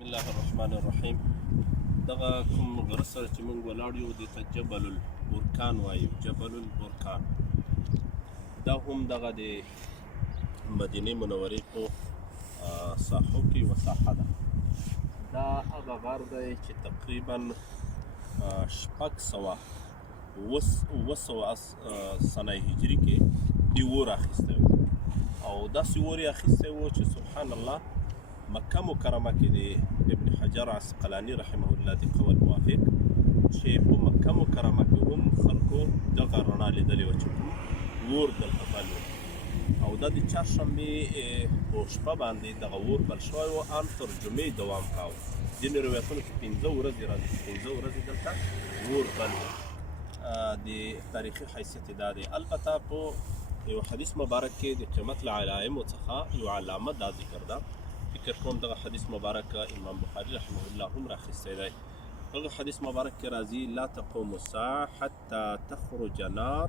بسم الله الرحمن الرحیم. دغه کوم غره سره چې موږ ولاړ یو دې ته جبل البرکان وایو. جبل البرکان دا هم دغه د مدینې منورې په ساحو کې یوه ساحه ده. دا هغه غر دی چې تقریبا 600 سنه هجري کې دې اور اخیستی و، او داسې اور یې اخیستی و چې سبحان الله مکه مکرمه کې د ابن حجر عسقلاني رحمه الله د قول موافق چې په مکه مکرمه کې هم خلکو دغه رڼا لیدلې وه چې کوم اور دلته بل و، او دا د چهارشنبې په شپه باندې دغه اور بل شوی و. ان تر جمعې دوام کاوه. ځینې روایتونو کې 15 ورځې راځي، 15 ورځې دلته اور بل و. د تاریخي حیثیت دا دی. البته په یو حدیث مبارک کې د قیامت له علایمو څخه یو علامه دا ذکر ده. فکر کوم دغه حدیث مبارک امام بخاري رحمه الله هم راخیستی دی. هغه حدیث مبارک کې راځي لا تقوم الساعة حتى تخرج نار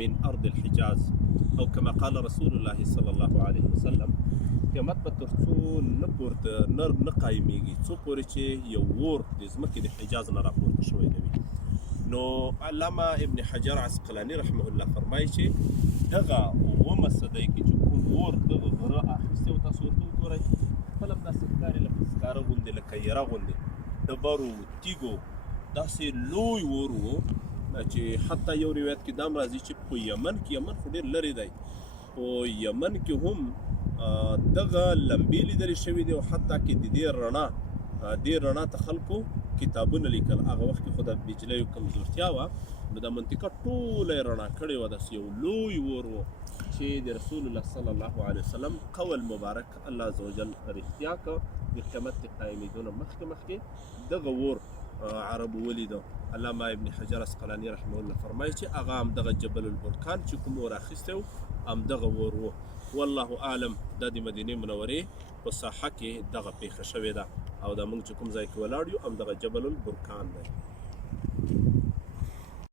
من ارض الحجاز، او كما قال رسول الله صلى الله عليه وسلم قیامت به تر څو نه قایمیږي څو پورې چې یو اور د ځمکې د حجاز نه راپورته شوی نه وي. نو علامه ابن حجر عسقلاني رحمه الله فرمایي چې دغه اوومه صدۍ کې چې کوم اور دغه غره اخیستی و، تاسو ورته وګورئ خپله هم داسې ښکاري لکه سکاره غوندې، لکه یره غوندې، ډبرو تیږو داسې لوی اور و چې حتی یو روایت کې دا هم راځي چې په یمن کې، یمن خو ډېر لرې دی، په یمن کې هم دغه لمبې لیدلې شوي دي، او حتی کې د دې رڼا ته خلکو کتابونه لیکل. هغه وخت کې خو د بجلیو کمزورتیا وه، نو دا منطقه ټوله یې رڼا کړې وه. داسې یو لوی اور و چې د رسول الله صلی الله علیه وسلم قول مبارک الله عز وجل رښتیا کړ. د قیامت د قایمېدو نه مخکې دغه اور عربو ولیده. علامه ابن حجر عسقلاني رحمه الله فرمایي چې هغه همدغه جبل البرکان چې کوم اور اخیستی و همدغه اور و. والله اعلم دا د مدینې منورې په ساحه کې دغه پیښه شوې ده، او دا موږ چې کوم ځای کې ولاړ یو همدغه جبل البرکان دی.